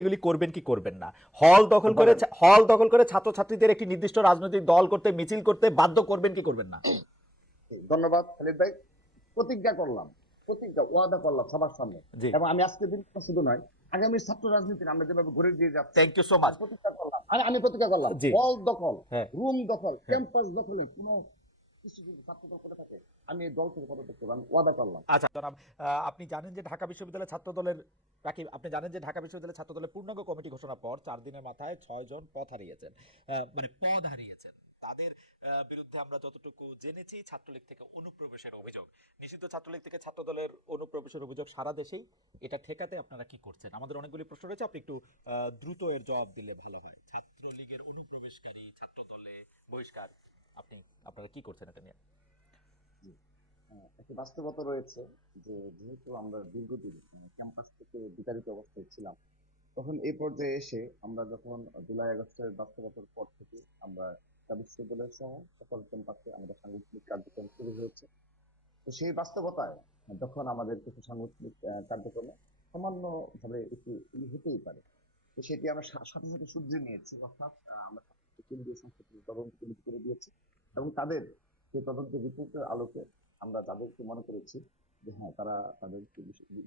এগুলি করবেন কি করবেন না। হল দখল করে হল দখল করে ছাত্রছাত্রীদের একটি নির্দিষ্ট রাজনৈতিক দল করতে মিছিল করতে বাধ্য করবেন কি করবেন না? ধন্যবাদ খালিদ ভাই। প্রতিজ্ঞা করলাম প্রতিজ্ঞা ওয়াদা করলাম সবার সামনে। এবং আমি আজকে দিন শুধু নয় আগামী ছাত্র রাজনীতির আমরা যেভাবে ঘুরে দিয়ে যাচ্ছি থ্যাংক ইউ সো মাচ প্রতিজ্ঞা করলাম আমি আমি প্রতিজ্ঞা করলাম হল দখল হ্যাঁ। রুম দখল ক্যাম্পাস দখলে কোনো আচ্ছা আপনি জানেন যে ঢাকা রাকিব, আপনি জানেন যে ঢাকা দলের পূর্ণাঙ্গ কমিটি পর চার দিনের মাথায় পদ হারিয়েছেন মানে পদ হারিয়েছেন। তাদের বিরুদ্ধে আমরা যতটুকু জেনেছি, ছাত্রলীগ থেকে অনুপ্রবেশের অভিযোগ। নিষিদ্ধ ছাত্রলীগ থেকে অনুপ্রবেশের অভিযোগ সারা দেশেই। এটা ঠেকাতে আপনারা কি করছেন? আমাদের অনেকগুলি প্রশ্ন রয়েছে, আপনি একটু দ্রুত এর জবাব দিলে ভালো হয়। ছাত্রলীগের অনুপ্রবেশকারী ছাত্র দলে বহিষ্কার আপনি, আপনারা কি করছেন এটা নিয়ে? একটি বাস্তবতা রয়েছে যে যেহেতু আমরা দীর্ঘদিন ক্যাম্পাস থেকে বিতাড়িত অবস্থায় ছিলাম, তখন এই পর্যায়ে এসে আমরা যখন জুলাই আগস্টের বাস্তবতার পর থেকে আমরা ঢাকা বিশ্ববিদ্যালয় সহ সকল ক্যাম্পাসে আমাদের সাংগঠনিক কার্যক্রম শুরু হয়েছে। তো সেই বাস্তবতায় যখন আমাদের কিছু সাংগঠনিক কার্যক্রমে সামান্য ভাবে একটু ই হতেই পারে, তো সেটি আমরা সাথে সাথে শুধরে নিয়েছি। অর্থাৎ আমরা কেন্দ্রীয় সংস্থাকে তদন্ত করে দিয়েছি। এবং তাদের সেই তদন্ত রিপোর্টের আলোকে আমরা যাদেরকে মনে করেছি যে হ্যাঁ তারা তাদের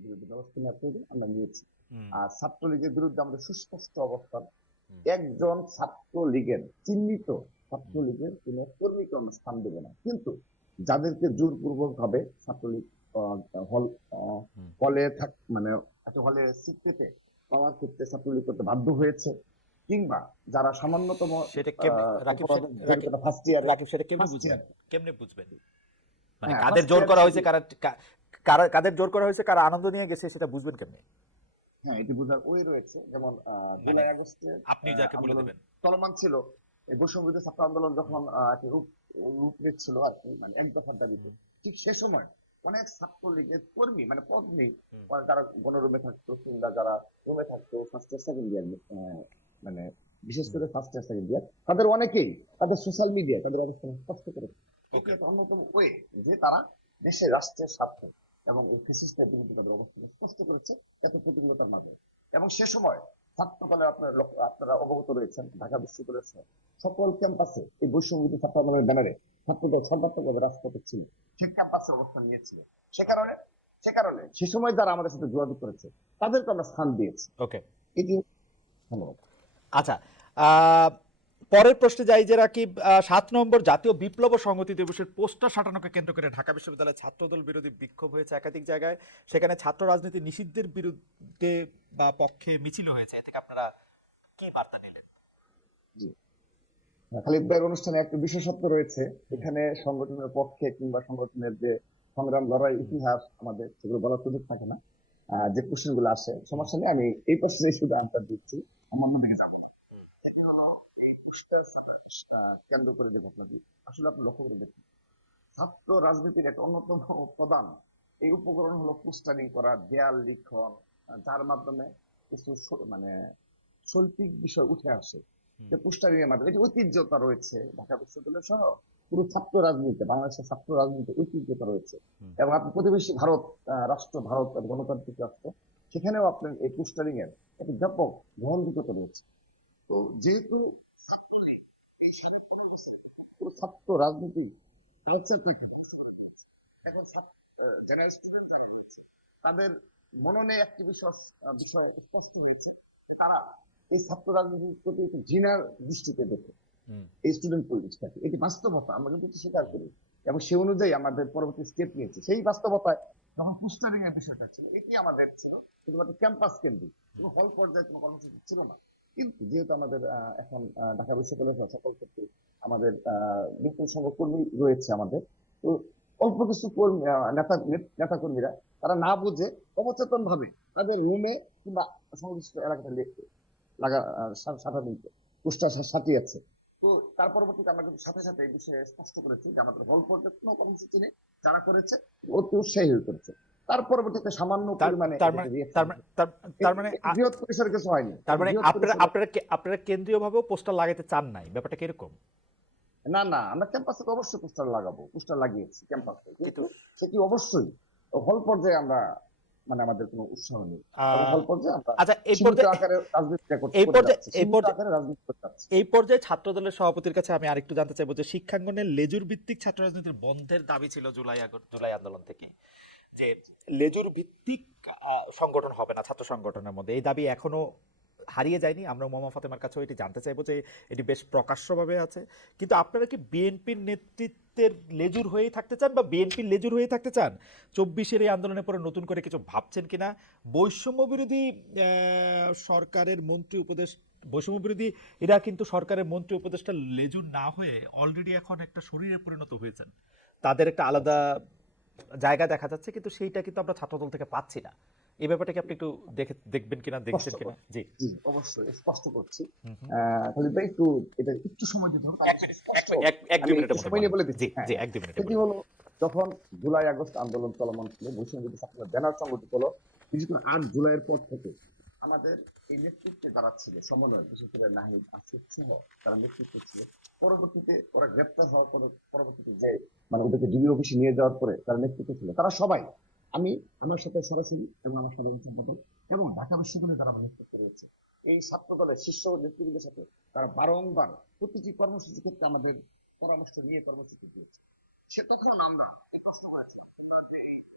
বিরুদ্ধে ব্যবস্থা নেওয়ার প্রয়োজন আমরা নিয়েছি। আর ছাত্রলীগের বিরুদ্ধে আমাদের সুস্পষ্ট অবস্থান। একজন ছাত্রলীগের চিহ্নিত ছাত্রলীগের কোন কর্মীকে আমরা স্থান দেবে না। কিন্তু যাদেরকে জোরপূর্বক ভাবে ছাত্রলীগ হল হলে থাক মানে একটা হলে সিট পেতে পাওয়ার ক্ষেত্রে ছাত্রলীগ করতে বাধ্য হয়েছে। কিংবা যারা সামান্যতম সেটা কেমনে ফার্স্ট ইয়ারে রাকিব সেটা কেমনে বুঝবেন? কেমনে বুঝবেন? মানে হ্যাঁ, কাদের জোর করা হয়েছে কারা কারা কাদের জোর করা হয়েছে কারা আনন্দ নিয়ে গেছে সেটা বুঝবেন কেমনে? হ্যাঁ এটি বোঝার ওই রয়েছে যেমন মানে জুলাই আগস্টে আপনি যাকে বলে দেবেন। চলমান ছিল। এই বৈষম্যবিরোধী ছাত্র আন্দোলন যখন রূপ রূপ আর কি মানে এক দফার দাবিতে। ঠিক সে সময় অনেক ছাত্রলীগের কর্মী মানে পত্নী হুম। যারা গণরুমে থাকতো কিংবা যারা রুমে থাকতো ফার্স্ট সেকেন্ড ইয়ার মানে বিশেষ করে ফার্স্ট সেকেন্ড ইয়ার তাদের অনেকেই তাদের সোশ্যাল মিডিয়ায় তাদের অবস্থান স্পষ্ট করেছে অন্যতম ওয়ে যে তারা দেশের রাষ্ট্রের স্বার্থে এবং এই ফেসিস্টের বিরুদ্ধে তাদের অবস্থান স্পষ্ট করেছে এত প্রতিকূলতার মাঝে। এবং সে সময় ছাত্রকালে আপনার আপনারা অবগত রয়েছেন ঢাকা বিশ্ববিদ্যালয়ের সহ সকল ক্যাম্পাসে এই বৈষম্যবিধি ছাত্র আন্দোলনের ব্যানারে ছাত্রদল সর্বাত্মকভাবে রাজপথে ছিল সে ক্যাম্পাসে অবস্থান নিয়েছিল। সে কারণে সে কারণে সে সময় যারা আমাদের সাথে যোগাযোগ করেছে তাদেরকে আমরা স্থান দিয়েছি। ওকে এটি ধন্যবাদ। আচ্ছা পরের প্রশ্নে যাই যে রাকিব সাত নম্বর জাতীয় বিপ্লব সংহতি দিবসের পোস্টার সাটানোকে কেন্দ্র করে ঢাকা বিশ্ববিদ্যালয়ের ছাত্রদল বিরোধী বিক্ষোভ হয়েছে একাধিক জায়গায়। সেখানে ছাত্র রাজনীতি নিষিদ্ধের বিরুদ্ধে, বা, পক্ষে মিছিল হয়েছে। এ থেকে আপনারা কি বার্তা নিলেন খালিদ ভাইয়ের অনুষ্ঠানে একটা বিশেষত্ব রয়েছে। এখানে সংগঠনের পক্ষে কিংবা সংগঠনের যে সংগ্রাম, লড়াই, ইতিহাস আমাদের সেগুলো বলার সুযোগ থাকে না। যে কোশ্চেনগুলো আসে, সমস্যা নেই। আমি এই প্রশ্নে শুধু আনসার দিচ্ছি। আমার অন্য দিকে যাব। এখন হলো এই পুস্টার কেন্দ্র করে যে ঘটনাটি আসলে আপনি লক্ষ্য করে দেখুন। ছাত্র রাজনীতির একটা অন্যতম প্রধান এই উপকরণ হলো পোস্টারিং করা দেয়াল লিখন যার মাধ্যমে কিছু মানে শৈল্পিক বিষয় উঠে আসে। যে পোস্টারিং এর মাধ্যমে এটি ঐতিহ্যতা রয়েছে ঢাকা বিশ্ববিদ্যালয় সহ পুরো ছাত্র রাজনীতিতে বাংলাদেশের ছাত্র রাজনীতিতে ঐতিহ্যতা রয়েছে। এবং আপনি প্রতিবেশী ভারত রাষ্ট্র ভারত এবং গণতান্ত্রিক রাষ্ট্র সেখানেও আপনার এই পোস্টারিং এর একটি ব্যাপক গ্রহণযোগ্যতা রয়েছে। তো যেহেতু এই সাড়ে পনেরো বছরে ছাত্র রাজনীতি কালচারটাকে যারা স্টুডেন্ট তাদের মননে একটি বিষয় বিষয় স্পষ্ট হয়েছে। তারা এই ছাত্র রাজনীতির প্রতি একটি ঘৃণার দৃষ্টিতে দেখে। এই স্টুডেন্ট পরিবেশটাকে এটি বাস্তবতা আমরা কিন্তু স্বীকার করি এবং সে অনুযায়ী আমাদের পরবর্তী স্টেপ নিয়েছে। সেই বাস্তবতায় যখন পোস্টারিং এর বিষয়টা ছিল এটি আমাদের ছিল শুধুমাত্র ক্যাম্পাস কেন্দ্রিক। কোনো হল পর্যায়ে কোনো কর্মসূচি ছিল না। কিন্তু যেহেতু আমাদের এখন ঢাকা বিশ্ববিদ্যালয়ের সকল ক্ষেত্রে আমাদের বিপুল সংখ্যক কর্মী রয়েছে আমাদের, তো অল্প কিছু কর্মী নেতা নেতা কর্মীরা তারা না বুঝে অবচেতন ভাবে তাদের রুমে কিংবা সংশ্লিষ্ট এলাকাতে লে- লাগা সাঁটা দিতে পোস্টার সাটিয়েছে তো তার পরবর্তীতে আমরা কিন্তু সাথে সাথে এই বিষয়ে স্পষ্ট করেছি যে আমাদের হল পর্যায়ে কোনো কর্মসূচি নেই যারা করেছে, অতি উৎসাহী হয়ে করেছে। তার পরবর্তীতে সামান্য পরিমাণে তার মানে তার মানে মানে বৃহৎ পরিসরে কিছু হয়নি। তার মানে আপনারা আপনারা আপনারা কেন্দ্রীয়ভাবেও পোস্টার লাগাতে চান নাই? ব্যাপারটা না না আমরা ক্যাম্পাসে তো অবশ্যই পোস্টার লাগাবো পোস্টার লাগিয়েছি ক্যাম্পাসে কিন্তু সেটি অবশ্যই? হল পর্যায়ে আমরা মানে আমাদের কোনো উৎসাহ নেই। ফল পর্যায়ে আমরা আচ্ছা এই পর্যায়ে আকারে রাজনীতিটা করতে এই পর্যায়ে- এই পর্যায়ে- রাজনীতি করতে এই পর্যায়ে ছাত্র দলের সভাপতির কাছে আমি আরেকটু জানতে চাইব যে শিক্ষাঙ্গনের লেজুর ভিত্তিক ছাত্র রাজনীতির বন্ধের দাবি ছিল জুলাই আগস্ট জুলাই আন্দোলন থেকে। যে লেজুর ভিত্তিক সংগঠন হবে না, ছাত্র সংগঠনের মধ্যে। এই দাবি এখনও হারিয়ে যায়নি। আমরা মোমা ফাতেমার কাছেও এটি জানতে চাইব যে এটি বেশ প্রকাশ্যভাবে আছে। কিন্তু আপনারা কি বিএনপির নেতৃত্বের লেজুর হয়েই থাকতে চান বা বিএনপির লেজুর হয়ে থাকতে চান? চব্বিশের এই আন্দোলনের পরে নতুন করে কিছু ভাবছেন কিনা? বৈষম্য বিরোধী সরকারের মন্ত্রী উপদেশ, বৈষম্য বিরোধী, এরা কিন্তু সরকারের মন্ত্রী উপদেষ্টা লেজুর না হয়ে অলরেডি এখন একটা শরীরে পরিণত হয়েছেন। তাদের একটা আলাদা জায়গা দেখা যাচ্ছে কিন্তু সেইটা কিন্তু আমরা ছাত্রদল থেকে পাচ্ছি না। এই ব্যাপারটা কি আপনি একটু দেখে দেখবেন কিনা দেখছেন কিনা? জি। অবশ্যই স্পষ্ট করছি। খালিদ ভাই একটু এটা একটু সময় দিতে হবে এক মিনিট, এক মিনিট, দুই মধ্যে সময় নিয়ে বলে দিচ্ছি। জি হ্যাঁ। এক দুই মিনিট সেটি হলো যখন জুলাই আগস্ট আন্দোলন চলমান ছিল বৈষম্য বিরোধী ছাত্র ব্যানার সংগঠিত হলো বিশেষ করে আট জুলাইয়ের পর থেকে। আমাদের এই নেতৃত্বে যারা ছিল সমন্বয় বিশেষ করে নাহিদ, আসিফ সহ তারা নেতৃত্বে ছিল, পরবর্তীতে ওরা গ্রেপ্তার হওয়ার পরে, পরবর্তীতে যে মানে ওদেরকে ডিবি অফিসে নিয়ে যাওয়ার পরে তারা নেতৃত্বে ছিল। তারা সবাই, আমি, আমার সাথে সরাসরি এবং আমার সাধারণ সম্পাদক এবং ঢাকা বিশ্ববিদ্যালয়ে আমার নেতৃত্ব রয়েছে, এই ছাত্র দলের শীর্ষ নেতৃবৃন্দের সাথে তারা বারংবার প্রতিটি কর্মসূচি ক্ষেত্রে আমাদের পরামর্শ নিয়ে কর্মসূচি দিয়েছে। সে তখন আমরা কষ্ট হয়েছে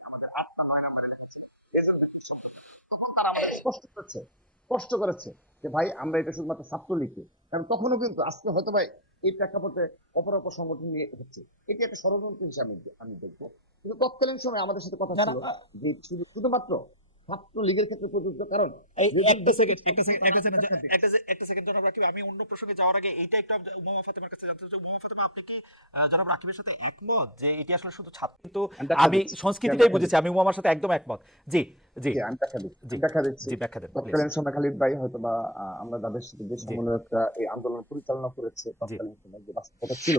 আমাদের রাস্তা ময়না করে রেখেছে রেজাল্ট দেখার সময় তখন তারা আমাদের স্পষ্ট করেছে স্পষ্ট করেছে যে ভাই আমরা এটা শুধুমাত্র ছাত্রলীগকে। কারণ তখনও কিন্তু আজকে হয়তো ভাই এই প্রেক্ষাপটে অপর অপর সংগঠন নিয়ে হচ্ছে। এটি একটা ষড়যন্ত্র হিসেবে আমি- দেখব। কিন্তু তৎকালীন সময় আমাদের সাথে কথা ছিল যে শুধু- শুধুমাত্র ক্ষেত্রে প্রযোজ্য কারণ একটা সেকেন্ড একটা সেকেন্ড একটা সেকেন্ড একটা সেকেন্ড জনাব রাকিব আমি অন্য প্রসঙ্গে যাওয়ার আগে এইটা একটু আমি উমা ফাতেমার কাছে জানতে চাই উমা ফাতেমা আপনি কি জনাব রাকিবের সাথে একমত যে এটি আসলে শুধু ছাত্র কিন্তু আমি ব্যাখ্যা। সংস্কৃতিটাই বুঝেছি আমি উমামার সাথে একদম একমত জি জি আমি দেখা দিচ্ছি জি। দিচ্ছি জি ব্যাখ্যা দেন তৎকালীন সময় খালিদ ভাই হয়তো বা আমরা যাদের সাথে বেশ জি। সমন্বয়করা এই আন্দোলন পরিচালনা করেছে তৎকালীন সময় যে বাস্তবতা ছিল।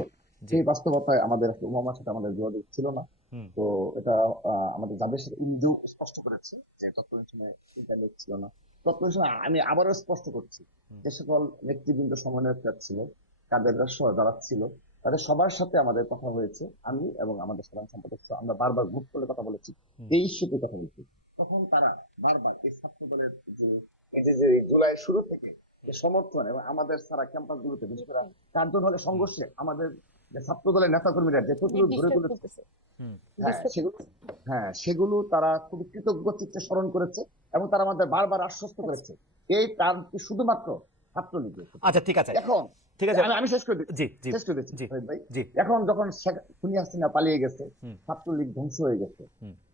সেই বাস্তবতায় আমাদের উমামার সাথে আমাদের যোগাযোগ ছিল না। তো এটা আমাদের যাদের সাথে ইন্ডিও স্পষ্ট করেছে যে তৎকালীন সময় ইন্টারনেট ছিল না। তৎকালীন সময় আমি আবারও স্পষ্ট করছি যে সকল নেতৃবৃন্দ সমন্বয়করা ছিল কাদের সহ যারা ছিল তাদের সবার সাথে আমাদের কথা হয়েছে। আমি এবং আমাদের সাধারণ সম্পাদক আমরা বারবার গ্রুপ করে কথা বলেছি। এই ইস্যুতে কথা বলছি। তখন তারা বারবার এই ছাত্র দলের যে জুলাই শুরু থেকে যে সমর্থন এবং আমাদের সারা ক্যাম্পাস গুলোতে বিশেষ করে কার্জন হলে সংঘর্ষে আমাদের যে ছাত্র দলের নেতা কর্মীরা যে হ্যাঁ সেগুলো হ্যাঁ সেগুলো তারা খুব কৃতজ্ঞ চিত্তে স্মরণ করেছে এবং তারা আমাদের বারবার আশ্বস্ত করেছে। এই টার্মটি শুধুমাত্র ছাত্রলীগের আচ্ছা ঠিক আছে। এখন ঠিক আছে। আমি- আমি শেষ করে দিচ্ছি। শেষ করে দিচ্ছি ভাই। এখন যখন খুনি হাসিনা পালিয়ে গেছে। ছাত্রলীগ ধ্বংস হয়ে গেছে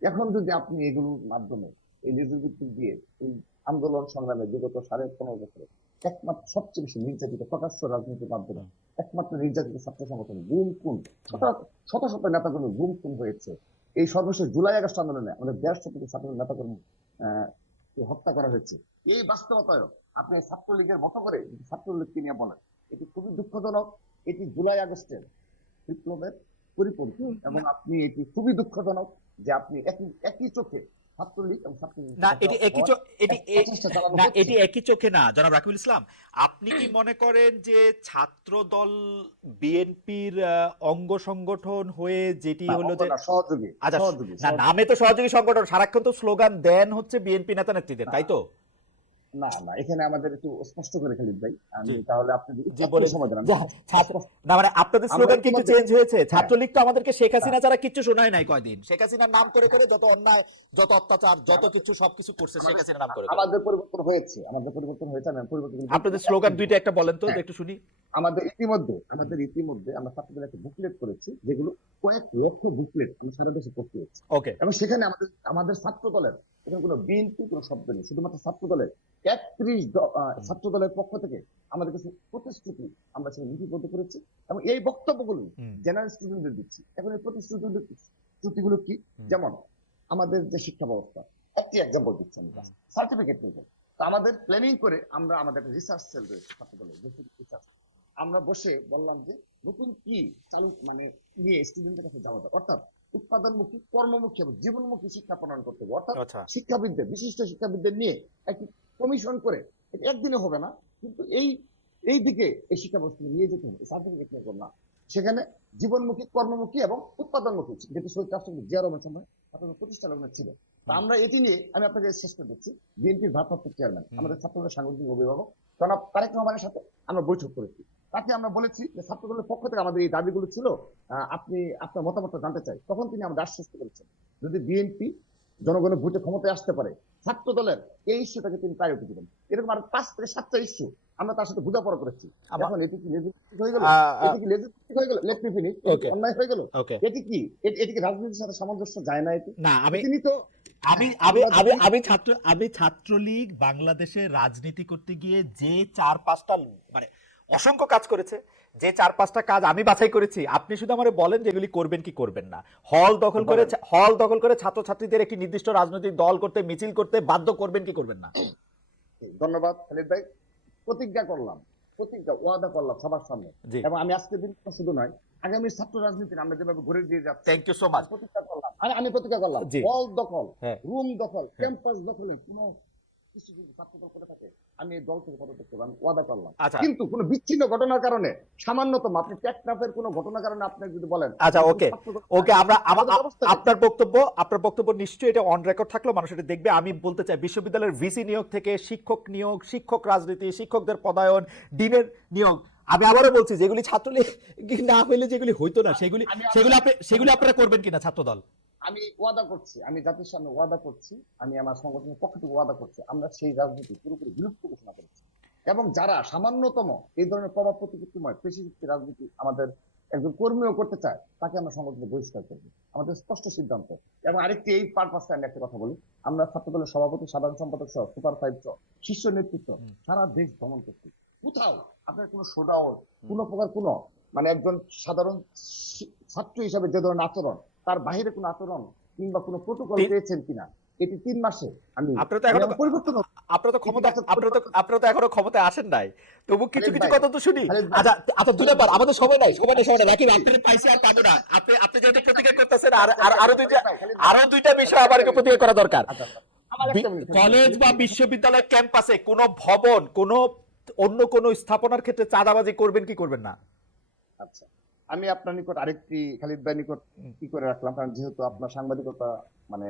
এখন যদি আপনি এগুলোর মাধ্যমে এই ভিত্তিক দিয়ে আন্দোলন সংগ্রামে বিগত সাড়ে পনেরো বছরে একমাত্র সবচেয়ে বেশি নির্যাতিত প্রকাশ্য রাজনীতির মাধ্যমে একমাত্র নির্যাতিত ছাত্র সংগঠন গুম খুন শত শত শত নেতাকর্মী গুম খুন হয়েছে। এই সর্বশেষ জুলাই আগস্ট আন্দোলনে আমাদের দেড়শো থেকে ছাত্র নেতাকর্মী হত্যা করা হয়েছে। এই বাস্তবতায় আপনি ছাত্রলীগের মতো করে ছাত্রলীগকে নিয়ে বলেন এটি খুবই দুঃখজনক। এটি জুলাই আগস্টের বিপ্লবের পরিপন্থী এবং আপনি এটি খুবই দুঃখজনক যে আপনি একই একই চোখে ছাত্রলীগ এবং না এটি একই এটি এ- প্রচেষ্টা চালানো না এটি একই চোখে না জনাব রাকিবুল ইসলাম। আপনি কি মনে করেন যে ছাত্র দল বিএনপির অঙ্গ সংগঠন হয়ে যেটি হলো যে সহযোগী আচ্ছা না নামে তো সহযোগী সংগঠন সারাক্ষণ তো স্লোগান দেন হচ্ছে বিএনপি নেতা নেত্রীদের তাই তো? না না এখানে আমাদের একটু স্পষ্ট করে খালিদ ভাই আমি তাহলে ছাত্র না মানে আপনাদের স্লোগান চেঞ্জ হয়েছে। হ্যাঁ। ছাত্রলীগ তো আমাদেরকে শেখ হাসিনা ছাড়া কিচ্ছু শোনায় নাই কয়দিন। শেখ হাসিনার নাম করে করে যত অন্যায় যত অত্যাচার যত কিছু সবকিছু করছে শেখ হাসিনার নাম করে। আমাদের পরিবর্তন হয়েছে আমাদের পরিবর্তন হয়েছে আমি পরিবর্তন আপনাদের স্লোগান দুইটা একটা বলেন তো হ্যাঁ। একটু শুনি। আমাদের ইতিমধ্যে আমাদের ইতিমধ্যে আমরা ছাত্রদের একটা বুকলেট করেছি যেগুলো কয়েক লক্ষ বুকলেট আমি সারা দেশে করতে হচ্ছে ওকে এবং সেখানে আমাদের আমাদের ছাত্র দলের এখানে কোনো বিএনপি কোনো শব্দ নেই শুধুমাত্র ছাত্র দলের একত্রিশ ছাত্র দলের পক্ষ থেকে আমাদের কিছু প্রতিশ্রুতি আমরা সেখানে লিপিবদ্ধ করেছি এবং এই বক্তব্যগুলো। জেনারেল স্টুডেন্টদের দিচ্ছি। এখন এই প্রতিশ্রুতিগুলো কি? যেমন আমাদের যে শিক্ষা ব্যবস্থা একটি এক্সাম্পল দিচ্ছি আমি সার্টিফিকেট নিতে আমাদের প্ল্যানিং করে আমরা আমাদের একটা রিসার্চ সেল রয়েছে ছাত্র দলের রিসার্চ আমরা বসে বললাম যে নতুন কি চালু মানে নিয়ে স্টুডেন্টের কাছে যাওয়া যায়। অর্থাৎ উৎপাদনমুখী কর্মমুখী এবং জীবনমুখী শিক্ষা প্রণয়ন করতে হবে। অর্থাৎ আচ্ছা। শিক্ষাবিদদের বিশিষ্ট শিক্ষাবিদদের নিয়ে একটি কমিশন করে একদিনে হবে না কিন্তু এই এই দিকে এই শিক্ষা ব্যবস্থা নিয়ে যেতে হবে সার্টিফিকেট নিয়ে করব না। সেখানে জীবনমুখী কর্মমুখী এবং উৎপাদনমুখী যেটি শহীদ রাষ্ট্রপতি জিয়া রহমান সময় আপনাদের প্রতিষ্ঠা লগ্নে ছিল। আমরা এটি নিয়ে আমি আপনাকে শেষ করে দিচ্ছি। বিএনপির ভারপ্রাপ্ত চেয়ারম্যান আমাদের ছাত্রদের সাংগঠনিক অভিভাবক জনাব তারেক রহমানের সাথে আমরা বৈঠক করেছি। তাকে আমরা বলেছি যে ছাত্রদলের পক্ষ থেকে আমাদের এই দাবিগুলো ছিল আপনি আপনার মতামতটা জানতে চাই। তখন তিনি আমাদের আশ্বস্ত করেছেন যদি বিএনপি জনগণের ভোটে ক্ষমতায় আসতে পারে ছাত্র দলের এই ইস্যুটাকে তিনি প্রায়োরিটি দিবেন। এরকম আর পাঁচ থেকে সাতটা ইস্যু আমরা তার সাথে বোঝাপড়া করেছি। এখন এটি কি হয়ে গেল? এটি কি হয়ে গেল? লেট মি ফিনিশ অন্যায় হয়ে গেল? এটি কি? এটি এটি কি রাজনীতির সাথে সামঞ্জস্য? যায় না এটি? না আমি তিনি তো আমি হ্যাঁ, আমি আমি আমি ছাত্র আমি ছাত্রলীগ বাংলাদেশে রাজনীতি করতে গিয়ে যে চার পাঁচটা মানে অসংখ্য কাজ করেছে যে চার পাঁচটা কাজ আমি বাছাই করেছি আপনি শুধু আমারে বলেন যেগুলি করবেন কি করবেন না। হল দখল করে হল দখল করে ছাত্রছাত্রীদের একটি নির্দিষ্ট রাজনৈতিক দল করতে মিছিল করতে বাধ্য করবেন কি করবেন না? ধন্যবাদ খালিদ ভাই। প্রতিজ্ঞা করলাম প্রতিজ্ঞা ওয়াদা করলাম সবার সামনে। এবং আমি আজকে দিন শুধু নয় আগামী ছাত্র রাজনীতি আমরা যেভাবে গড়ে দিয়ে যাচ্ছি থ্যাংক ইউ সো মাচ প্রতিজ্ঞা করলাম আমি আমি প্রতিজ্ঞা করলাম হল দখল হ্যাঁ। রুম দখল ক্যাম্পাস দখলে কোনো আমি এই দল থেকে পদত্যাগ ওয়াদা করলাম। আচ্ছা। কিন্তু কোনো বিচ্ছিন্ন ঘটনার কারণে সামান্যতম আপনি টেকনাফের কোনো ঘটনার কারণে আপনি যদি বলেন আচ্ছা. ছাত্রদল- ওকে আমরা? আপনার বক্তব্য আপনার বক্তব্য নিশ্চয়ই এটা অন রেকর্ড থাকল মানুষ এটা দেখবে। আমি বলতে চাই বিশ্ববিদ্যালয়ের ভিসি নিয়োগ থেকে শিক্ষক নিয়োগ শিক্ষক রাজনীতি শিক্ষকদের পদায়ন ডিনের নিয়োগ। আমি আবারও বলছি যেগুলি ছাত্রলীগ না হইলে যেগুলি হইতো না সেগুলি সেগুলি আপনি সেগুলি আপনারা করবেন কিনা ছাত্রদল? আমি ওয়াদা করছি আমি জাতির সামনে ওয়াদা করছি আমি আমার সংগঠনের পক্ষ থেকে ওয়াদা করছি আমরা সেই রাজনীতি পুরোপুরি বিলুপ্ত ঘোষণা করেছি। এবং যারা সামান্যতম এই ধরনের প্রভাব প্রতিপত্তিময় পেশিভিত্তিক রাজনীতি আমাদের একজন কর্মীও করতে চায় তাকে আমরা সংগঠনে বহিষ্কার করব। আমাদের স্পষ্ট সিদ্ধান্ত। এবং আরেকটি এই পারপাসে আমি একটা কথা বলি। আমরা ছাত্রদলের সভাপতি সাধারণ সম্পাদক সহ সুপার ফাইভ সহ শীর্ষ নেতৃত্ব সারা দেশ ভ্রমণ করছি। কোথাও আপনার কোনো শোডাউন কোনো প্রকার কোনো মানে একজন সাধারণ ছাত্র হিসাবে যে ধরনের আচরণ তার বাইরে কোনো আচরণ কিংবা কোনো প্রোটোকল পেয়েছেন কিনা এটি তিন মাসে আমি আপনারা তো এখনও পরিবর্তন আপনারা তো ক্ষমতা আপনারা তো আপনারা তো এখনও ক্ষমতায় আসেন নাই। তবু কিছু কিছু কথা তো শুনি। আচ্ছা আচ্ছা দুটা বার আমাদের সময় নাই সময় নাই সময় নাই। রাকিব আপনার পাইছি আর পাবো না। আপনি আপনি যেহেতু প্রতিজ্ঞা করতেছেন আর আর আরও দুইটা আরও দুইটা বিষয় আমার প্রতিজ্ঞা করা দরকার। আচ্ছা, মিনিট। কলেজ বা বিশ্ববিদ্যালয় ক্যাম্পাসে কোনো ভবন কোনো অন্য কোনো স্থাপনার ক্ষেত্রে চাঁদাবাজি করবেন কি করবেন না? আচ্ছা। আমি আপনার নিকট আরেকটি খালিদ ভাই নিকট কি করে রাখলাম? কারণ যেহেতু আপনার সাংবাদিকতা মানে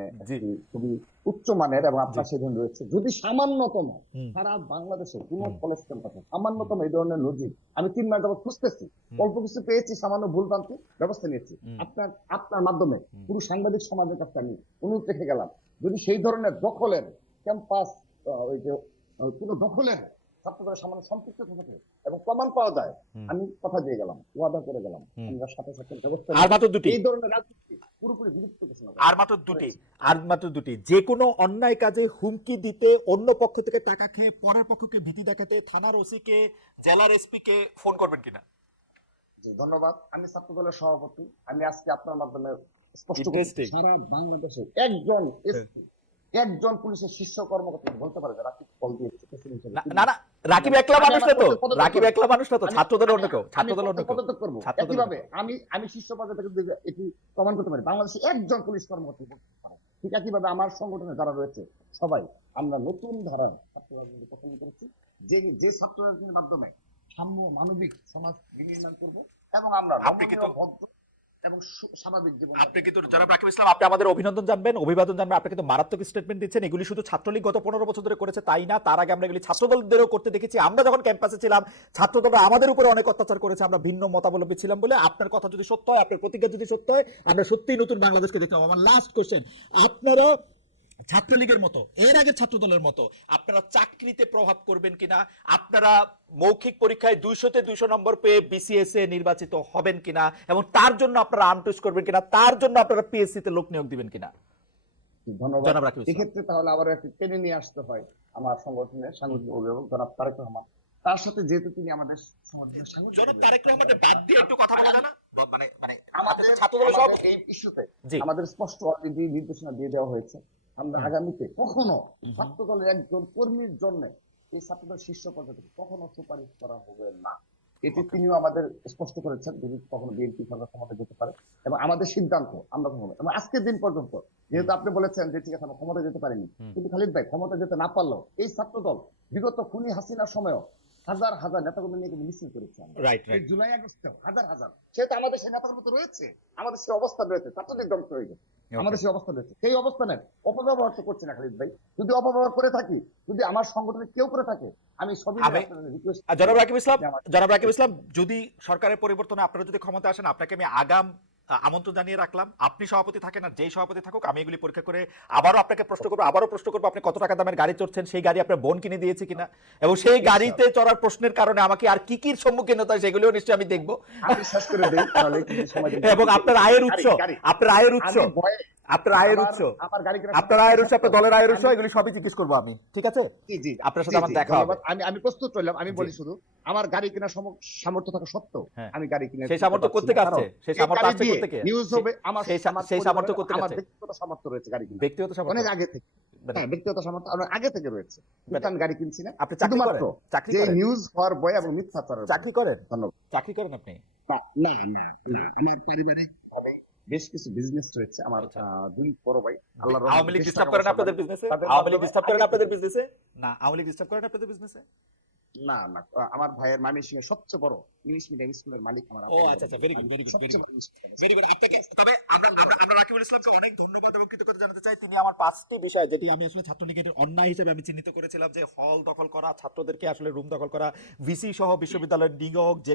খুবই উচ্চ মানের এবং আপনার সেদিন রয়েছে। যদি সামান্যতম সারা বাংলাদেশে কোন। কলেজ ক্যাম্পাসে সামান্যতম এই ধরনের নজির আমি তিন মাস যাবত খুঁজতেছি অল্প কিছু পেয়েছি সামান্য ভুল ভ্রান্তি ব্যবস্থা নিয়েছি। আপনার আপনার মাধ্যমে পুরো সাংবাদিক সমাজের কাছে আমি অনুরোধ রেখে গেলাম যদি সেই ধরনের দখলের ক্যাম্পাস ওই যে কোনো দখলের ছাত্রদের সামান্য সম্পৃক্ত থাকে এবং প্রমাণ পাওয়া যায়। আমি কথা দিয়ে গেলাম ওয়াদা করে গেলাম। আমরা সাথে সাথে ব্যবস্থা আর মাত্র দুটি। এই ধরনের রাজনীতি পুরোপুরি বিলুপ্ত ঘোষণা। আর মাত্র দুটি। আর মাত্র দুটি। যে কোনো অন্যায় কাজে হুমকি দিতে অন্য পক্ষ থেকে টাকা খেয়ে পরের পক্ষকে ভীতি দেখাতে থানার ওসি কে জেলার এসপি কে ফোন করবেন কিনা? জি ধন্যবাদ। আমি ছাত্র দলের সভাপতি। আমি আজকে আপনার মাধ্যমে স্পষ্ট করছি. সারা বাংলাদেশে একজন এসপি একজন পুলিশের শীর্ষ কর্মকর্তা বলতে পারে যে রাকিব কল দিয়েছে না না। রাকিব একলা মানুষ না তো? রাকিব একলা মানুষ না তো? ছাত্রদলের অন্য কেউ আমি ছাত্রদলের অন্য কেউ একইভাবে আমি আমি শীর্ষ পর্যায়ে থেকে এটি প্রমাণ করতে পারি বাংলাদেশে একজন পুলিশ কর্মকর্তা। ঠিক একইভাবে আমার সংগঠনে যারা রয়েছে সবাই আমরা নতুন ধারার ছাত্র রাজনীতি পছন্দ করেছি। যে যে ছাত্র রাজনীতির মাধ্যমে সাম্য মানবিক সমাজ বিনির্মাণ করব এবং আমরা ভদ্র এবং স্বাভাবিক জীবন আপনি কিন্তু জনাব রাকিব ইসলাম, আপনি আমাদের অভিনন্দন জানবেন, অভিবাদন জানবেন, আপনি কিন্তু মারাত্মক স্টেটমেন্ট দিচ্ছেন। এগুলি শুধু ছাত্রলীগ গত পনেরো বছর ধরে করেছে তাই না? তার আগে আমরা এগুলি ছাত্রদলদেরও করতে দেখেছি। আমরা যখন ক্যাম্পাসে ছিলাম, ছাত্রদলরা আমাদের উপরে অনেক অত্যাচার করেছে। আমরা ভিন্ন মতাবলম্বী ছিলাম বলে আপনার কথা যদি সত্য হয়, আপনার প্রতিজ্ঞা যদি সত্য হয়, আমরা সত্যিই নতুন বাংলাদেশকে দেখতে আমার লাস্ট কোশ্চেন আপনারা ছাত্রলীগের মতো এর আগে ছাত্রদলের মতো আপনারা চাকরিতে প্রভাব করবেন কিনা আপনারা মৌখিক পরীক্ষায় দুইশোতে দুইশো নম্বর পেয়ে বিসিএস এ নির্বাচিত হবেন কিনা এবং তার জন্য আপনারা আমটুস করবেন কিনা তার জন্য আপনারা পিএসসি তে লোক নিয়োগ দিবেন কিনা? ধন্যবাদ। এক্ষেত্রে তাহলে আবার একটি টেনে নিয়ে আসতে হয় আমার সংগঠনের সাংগঠনিক অভিভাবক জনাব তারেক রহমান। তার সাথে যেহেতু তিনি আমাদের জনাব তারেক রহমানের বাদ দিয়ে একটু কথা বলা যায় না? মানে মানে আমাদের ছাত্রদলের সব এই ইস্যুতে আমাদের স্পষ্ট অলরেডি নির্দেশনা দিয়ে দেওয়া হয়েছে। আমরা আগামীতে কখনো ছাত্র দলের একজন কর্মীর জন্য এই ছাত্রদল শীর্ষ পর্যায়ে থেকে কখনো সুপারিশ করা হবে না। এটি তিনিও আমাদের স্পষ্ট করেছেন যদি কখনো বিএনপি সরকার ক্ষমতা যেতে পারে এবং আমাদের সিদ্ধান্ত আমরা কখনো এবং আজকের দিন পর্যন্ত যেহেতু আপনি বলেছেন যে ঠিক আছে আমরা ক্ষমতা যেতে পারিনি। কিন্তু খালিদ ভাই ক্ষমতা যেতে না পারলেও এই ছাত্র দল বিগত খুনি হাসিনার সময়ও হাজার হাজার নেতাকর্মী নিয়ে কিন্তু মিছিল করেছে রাইট রাইট জুলাই আগস্টে হাজার হাজার। সেটা আমাদের সেই নেতাকর্মী তো রয়েছে আমাদের সেই অবস্থা রয়েছে ছাত্রদের ধ্বংস হয়ে গেছে। আমাদের সেই অবস্থা রয়েছে। সেই অবস্থানের অপব্যবহার তো করছি না খালিদ ভাই। যদি অপব্যবহার করে থাকি যদি আমার সংগঠনের কেউ করে থাকে আমি সবই জনাব রাকিব ইসলাম জনাব রাকিব ইসলাম যদি সরকারের পরিবর্তনে আপনারা যদি ক্ষমতা আসেন আপনাকে আমি আগাম আমন্ত্রণ জানিয়ে রাখলাম। আপনি সভাপতি থাকেন আর যেই সভাপতি থাকুক আমি এগুলি পরীক্ষা করে আবারও আপনাকে প্রশ্ন করব আবারও প্রশ্ন করব আপনি কত টাকা দামের গাড়ি চড়ছেন সেই গাড়ি আপনার বোন কিনে দিয়েছে কিনা? এবং সেই গাড়িতে চড়ার প্রশ্নের কারণে আমাকে আর কি কি সম্মুখীন হতে হয় সেগুলিও নিশ্চয়ই আমি দেখব। এবং আপনার আয়ের উৎস। আপনার আয়ের উৎস আপনার আয়ের আমার- উৎস। গাড়ি কেনার আপনার আয়ের উৎস আপনার দলের আয়ের উৎস এগুলি সবই জিজ্ঞেস করব আমি ঠিক আছে? জি, জি, আপনার সাথে আমার দেখা হবে। আমি আমি প্রস্তুত রইলাম আমি বলি শুধু আমার গাড়ি কেনার সামর্থ্য থাকা সত্ত্বেও হ্যাঁ। আমি গাড়ি কিনে সেই সামর্থ্য কোত্থেকে আসছে? সেই সামর্থ্য আসছে কোত্থেকে নিউজ হবে আমার সেই সামর্থ্য কোত্থেকে আমার ব্যক্তিগত সামর্থ্য রয়েছে গাড়ি কিনা ব্যক্তিগত অনেক আগে থেকে। হ্যাঁ ব্যক্তিগত সামর্থ্য অনেক আগে থেকে রয়েছে। আমি গাড়ি কিনছি না। আপনি চাকরি করেন? চাকরি করেন? নিউজ হওয়ার বয় এবং মিথ্যাচারের ভয়ে। চাকরি করেন? ধন্যবাদ। চাকরি করেন আপনি? না না না না, আমার পারিবারিক বেশ কিছু বিজনেস রয়েছে। আমার আচ্ছা। দুই বড় ভাই। আল্লাহর আওয়ামী লীগ ডিস্টার্ব করেন আপনাদের বিজনেসে আওয়ামী লীগ ডিস্টার্ব করেন আপনাদের বিজনেসে না আওয়ামী লীগ ডিস্টার্ব করেন আপনাদের বিজনেসে না না আমার ভাইয়ের ময়মনসিংহ সবচেয়ে বড় ইংলিশ মিডিয়াম স্কুলের মালিক আমার ও, আচ্ছা, আচ্ছা, very good very good very good আপনাকে তবে আমরা আমরা আমরা রাকিবুল ইসলামকে অনেক ধন্যবাদ এবং কৃতজ্ঞতা জানাতে চাই। তিনি আমার পাঁচটি বিষয় যেটি আমি আসলে ছাত্রলীগের অন্যায় হিসেবে আমি চিহ্নিত করেছিলাম যে হল দখল করা ছাত্রদেরকে আসলে রুম দখল করা ভিসি সহ বিশ্ববিদ্যালয়ের নিয়োগ যে